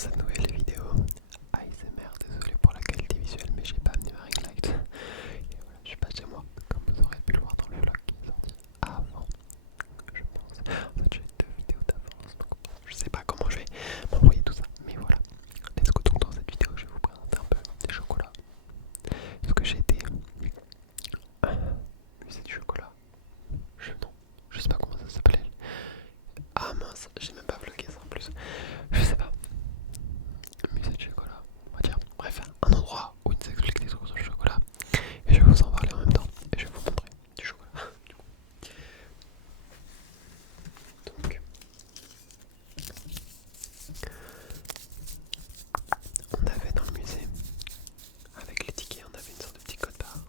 cette nouvelle vidéo ASMR. Désolé pour la qualité visuelle, mais j'ai pas amené ma ring light. Et voilà, je suis pas chez moi, comme vous aurez pu le voir dans le vlog qui est sorti avant, je pense. En fait, j'ai 2 vidéos d'avance, donc je sais pas comment je vais m'envoyer tout ça, mais voilà. Let's go. Donc dans cette vidéo, je vais vous présenter un peu des chocolats. Ce que j'ai été musée du chocolat. Non, je sais pas comment ça s'appelait. Ah mince, j'ai même pas vlogué ça en plus. Je sais pas. Musée du chocolat, on va dire. Bref, un endroit où il nous explique des trucs sur le chocolat. Et je vais vous en parler en même temps. Et je vais vous montrer du chocolat. Du coup. Donc, on avait dans le musée, avec les tickets, on avait une sorte de petit code barre.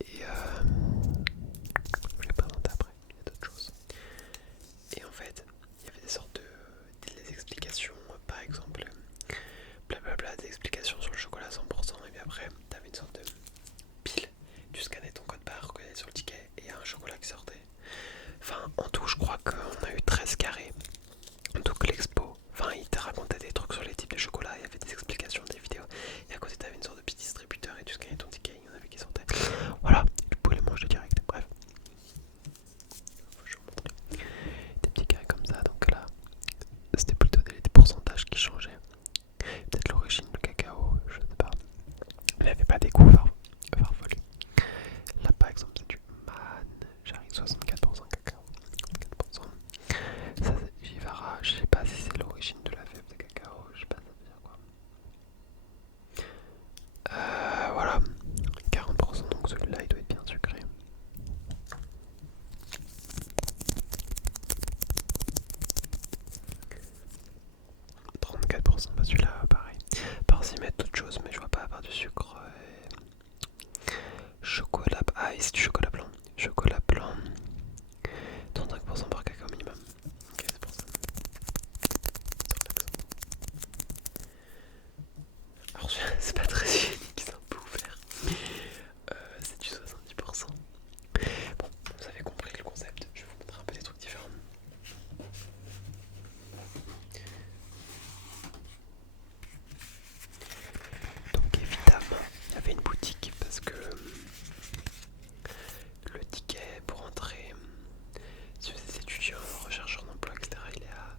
Et je vais présenter après, il y a d'autres choses. Et en fait, il y avait des sortes des explications, par exemple, blablabla, des explications sur le chocolat 100%. Et puis après, t'avais une sorte de pile. Tu scannais ton code barre que sur le ticket et il y a un chocolat qui sortait. Enfin, en tout, je crois qu'on a eu 13 carrés. Donc l'expo, enfin, il te racontait des trucs sur les types de chocolat, il y avait des explications, des vidéos. Et à côté, t'avais une sorte de petit distributeur et tu scannais ton ticket, il y en avait qui sortaient. Voilà, tu pouvais les manger direct. Bref, je vais vous montrer. Des petits carrés comme ça, donc là, c'était plutôt des pourcentages qui changeaient. Peut-être l'origine du cacao, je sais pas. Mais il n'y avait pas des goûts farfelus. Là, par exemple, c'est du Manjari 64% cacao. 4%. Ça, c'est Jivara. Je sais pas si c'est l'origine de la fève de cacao. Je sais pas, ça veut dire quoi. Voilà. 40%, donc celui-là, il doit être bien sucré. 34%, bah celui-là, pareil. Par-ci, mettre d'autres choses, mais je vois pas à part du sucre. Chocolat. Ah, et c'est du chocolat blanc. Chocolat blanc. 35% par cacao minimum. Ok, c'est pour ça. Alors, c'est pas très hygiénique, c'est un peu ouvert. C'est du 70%. Bon, vous avez compris le concept. Je vais vous montrer un peu des trucs différents. Donc, évidemment, il y avait une boutique parce que le ticket pour entrer, si vous êtes étudiant, rechercheur d'emploi, etc., il est à.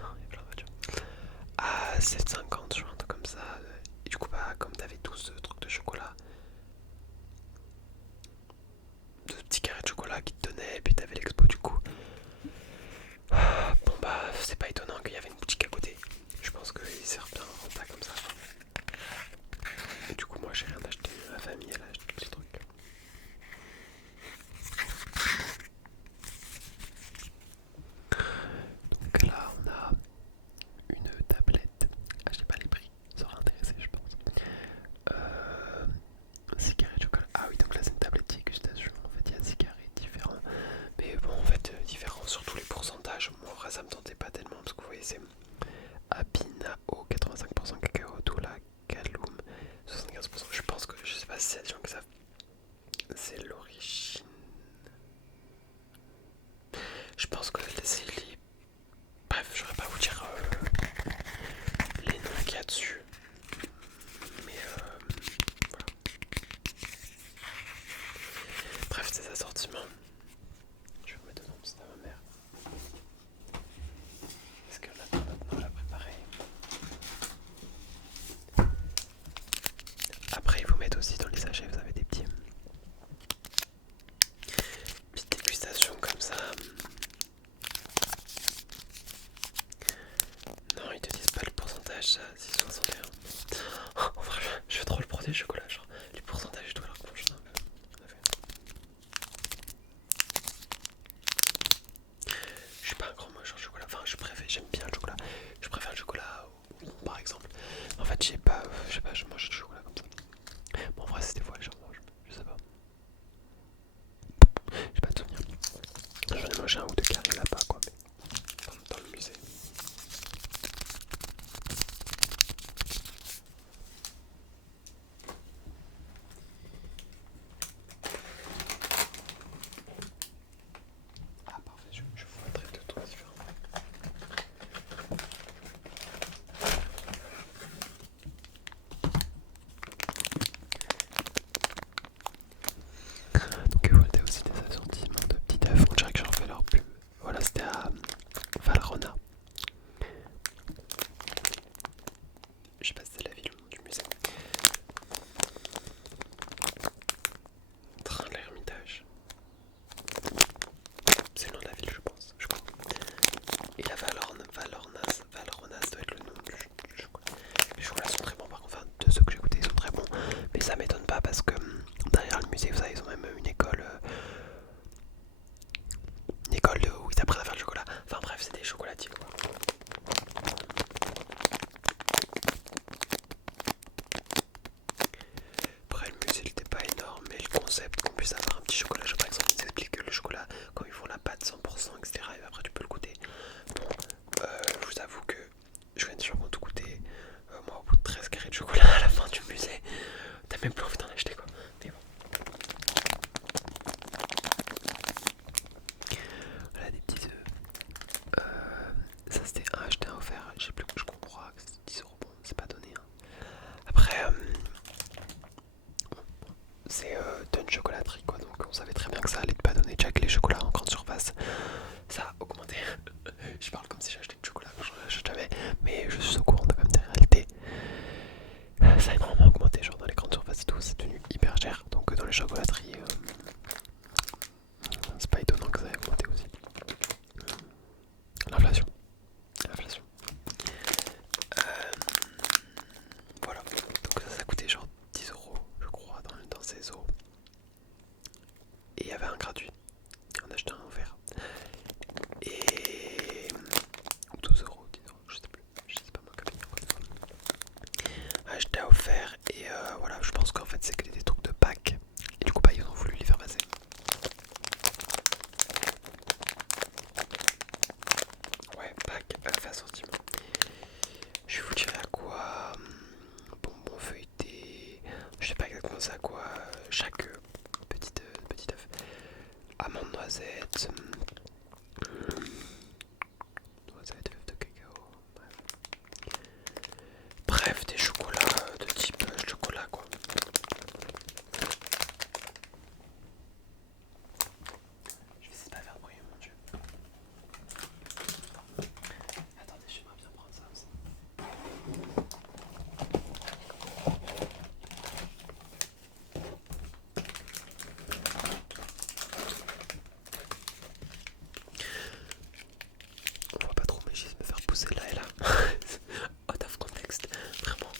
Non, il y a plein de voitures. À 7,50, je crois, un truc comme ça. Et du coup, bah, comme t'avais tous ce truc de chocolat, de petits carrés de chocolat qui te donnaient, et puis t'avais l'expo du coup. Bon, bah, c'est pas étonnant qu'il y avait une boutique à côté. Je pense qu'ils servent bien en repas comme ça. Et du coup, moi, j'ai rien acheté. Ma famille, elle a acheté des petits trucs. Donc là, on a une tablette. Ah, je sais pas les prix, ça aura intéressé, je pense. 6 carrés de chocolat. Ah oui, donc là, c'est une tablette dégustation. En fait, il y a 6 carrés différents. Mais bon, en fait, différents sur tous les pourcentages. Moi, en vrai, ça me tentait pas tellement parce que vous voyez, c'est Abinao 85% cacao, Doula, Kaloum 75%. Je pense que, je sais pas si c'est des gens que ça. C'est l'origine. Je pense que c'est les. Bref, je saurais pas vous dire les noms qu'il y a dessus. Mais voilà. Bref, c'est assortiments. Je vais remettre dedans, c'est à ma mère. Est-ce qu'elle a pas d'autres Bref, des chocolats de type chocolat quoi. Je vais essayer de pas faire de bruit, mon dieu. Attendez, j'aimerais bien prendre ça aussi. On voit pas trop mais j'essaie de me faire pousser là et là. Out of context, vraiment.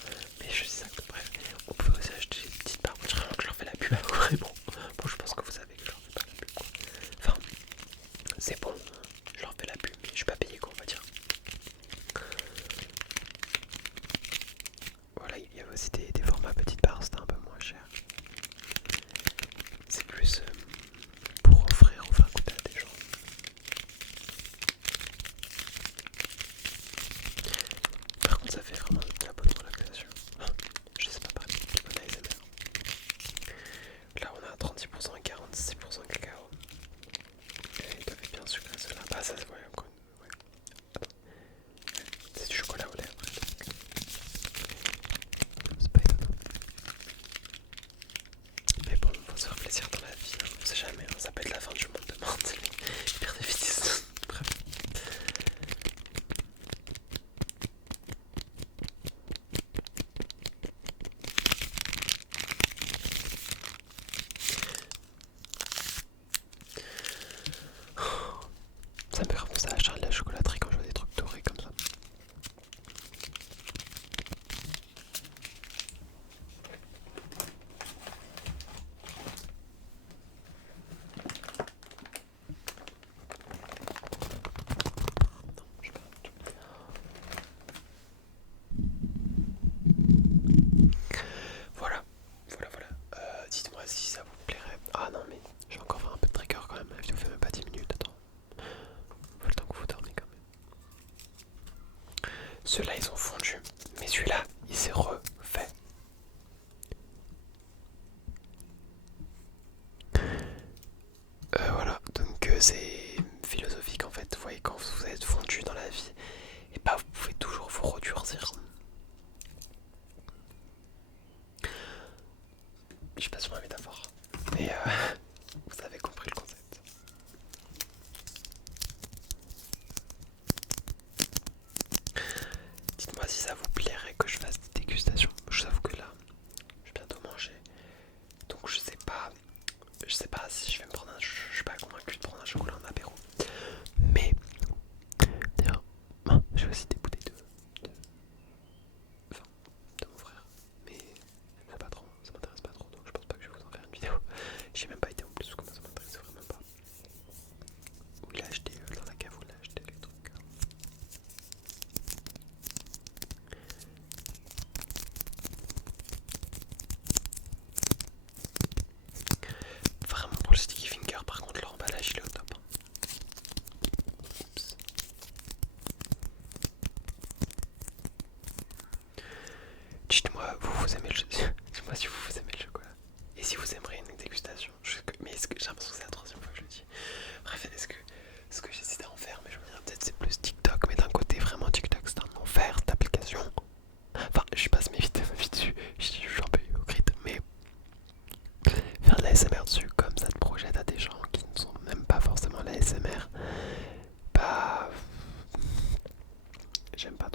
Mais je dis ça que bref, on peut aussi acheter des petites barres. Je que je leur fais la pub, vraiment. Bon, je pense que vous savez que je leur fais pas la pub quoi. Enfin, c'est bon, je leur fais la pub, mais je suis pas payé quoi, on va dire. Voilà, il y avait aussi des formats petites barres, c'était un peu moins cher. C'est plus pour offrir ou faire goûter à des gens. Par contre, ça fait vraiment de la bonne relaxation. Je sais pas parler du bon ASMR. Là, on a 36% et 46% cacao. Et ils doivent être bien sucrés ceux-là. Bah, ça se voit encore. Ouais. C'est du chocolat au lait après. C'est pas étonnant. Mais bon, faut se faire plaisir dans la vie. Hein. On sait jamais, hein. Ça peut être la fin du monde demain. C'est hyper difficile. Bref. Ça me fait repenser à Charlie la chocolaterie quand je vois des trucs dorés comme ça. Voilà, voilà. Dites-moi si ça vous plairait. Ah non mais je vais encore faire un peu de trigger quand même. La vidéo fait même pas 10 minutes. Attends. Faut le temps que vous dormez quand même. Ceux-là ils ont fondu. Mais celui-là il s'est refait. Voilà, donc c'est philosophique en fait. Vous voyez, quand vous êtes fondu dans la vie, et bah vous pouvez toujours vous redurcir. Je sais pas sur ma métaphore, mais vous avez compris le concept. Dites-moi si ça vous plairait que je fasse des dégustations. Je vous avoue que là, je vais bientôt manger, donc je sais pas si je vais me prendre un. Je suis pas convaincu de prendre un chocolat en apéro, mais d'ailleurs, j'ai aussi des bouteilles de mon frère, mais c'est pas trop, ça m'intéresse pas trop, donc je pense pas que je vais vous en faire une vidéo. J'ai même pas été en plus, comment ça m'intéresse vraiment pas. Où il a acheté dans la cave, où il a acheté les trucs. Vraiment pour le sticky finger, par contre l'emballage il est au top. Oups. Dites-moi, vous aimez le dites-moi si vous aimez le chocolat. Et si vous aimeriez une dégustation. Mais est-ce que j'ai l'impression que c'est la troisième fois que je le dis. Bref, est-ce que j'hésite à en faire, mais je me dirais peut-être c'est plus TikTok, mais d'un côté vraiment TikTok c'est un enfer cette application. Enfin, je passe mes vite dessus, je suis un peu hypocrite, mais faire de la l'ASMR dessus comme ça te projette à des gens qui ne sont même pas forcément la l'ASMR, bah j'aime pas